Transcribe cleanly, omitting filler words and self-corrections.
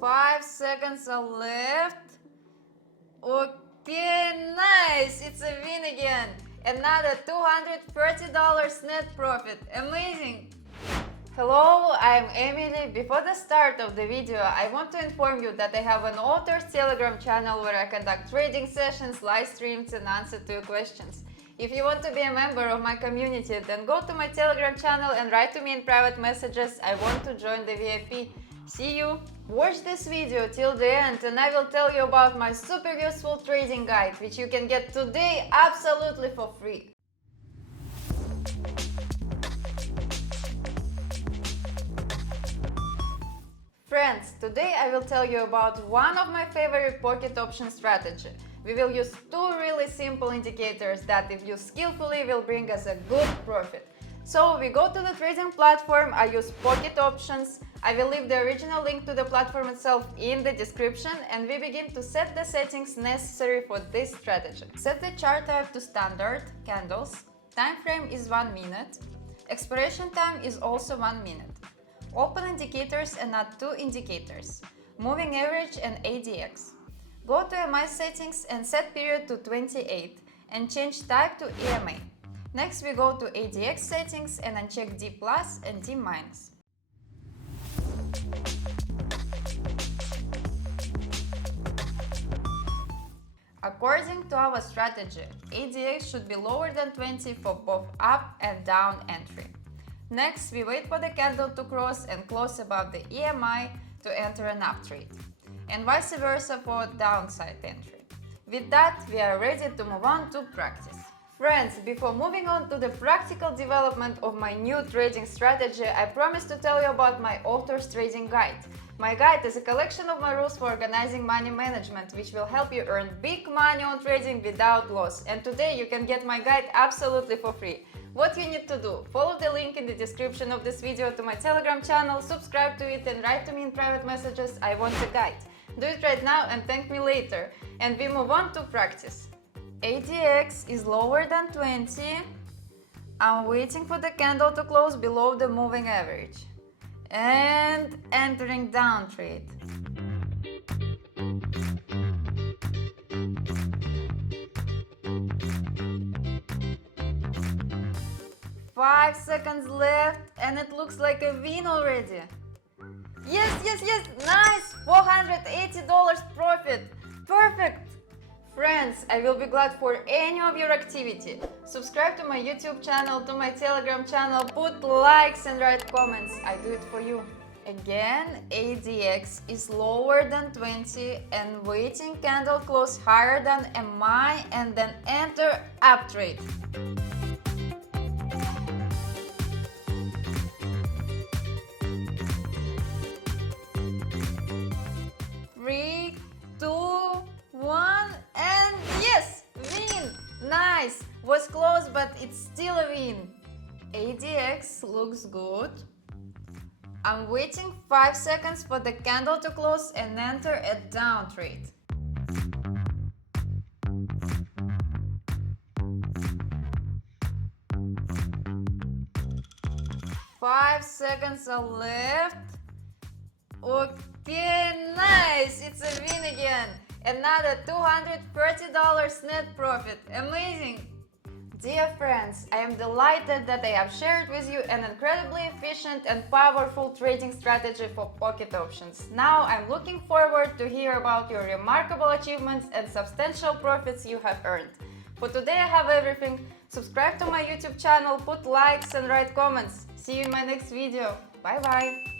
5 seconds are left. Okay, nice! It's a win again. Another $230 net profit. Amazing! Hello, I'm Emily. Before the start of the video, I want to inform you that I have an author's Telegram channel where I conduct trading sessions, live streams and answer to your questions. If you want to be a member of my community, then go to my Telegram channel and write to me in private messages, I want to join the VIP. See you! Watch this video till the end and I will tell you about my super useful trading guide, which you can get today absolutely for free. Friends, today I will tell you about one of my favorite pocket option strategy. We will use two really simple indicators that, if used skillfully, will bring us a good profit. So we go to the trading platform, I use pocket options, I will leave the original link to the platform itself in the description, and we begin to set the settings necessary for this strategy. Set the chart type to standard, candles, time frame is 1 minute, expiration time is also 1 minute. Open indicators and add two indicators, moving average and ADX. Go to MI settings and set period to 28 and change type to EMA. Next we go to ADX settings and uncheck D plus and D minus. According to our strategy, ADX should be lower than 20 for both up and down entry. Next, we wait for the candle to cross and close above the EMI to enter an up trade, and vice versa for downside entry. With that, we are ready to move on to practice. Friends, before moving on to the practical development of my new trading strategy, I promised to tell you about my author's trading guide. My guide is a collection of my rules for organizing money management, which will help you earn big money on trading without loss. And today you can get my guide absolutely for free. What you need to do: follow the link in the description of this video to my Telegram channel, subscribe to it and write to me in private messages, I want a guide. Do it right now and thank me later. And we move on to practice. ADX is lower than 20. I'm waiting for the candle to close below the moving average. And entering down trade. Five seconds left and it looks like a win already. Yes, nice! $480 profit. Perfect! Friends, I will be glad for any of your activity. Subscribe to my YouTube channel, to my Telegram channel, put likes and write comments. I do it for you. Again, ADX is lower than 20 and waiting candle close higher than MI and then enter up trade. Three, two, one, and yes! Win! Nice! Was close, but it's still a win. ADX looks good. I'm waiting 5 seconds for the candle to close and enter a down trade. Five seconds are left. Okay, nice! It's a win again. Another $230 net profit. Amazing! Dear friends, I am delighted that I have shared with you an incredibly efficient and powerful trading strategy for pocket options. Now I'm looking forward to hear about your remarkable achievements and substantial profits you have earned. For today I have everything. Subscribe to my YouTube channel, put likes and write comments. See you in my next video. Bye bye!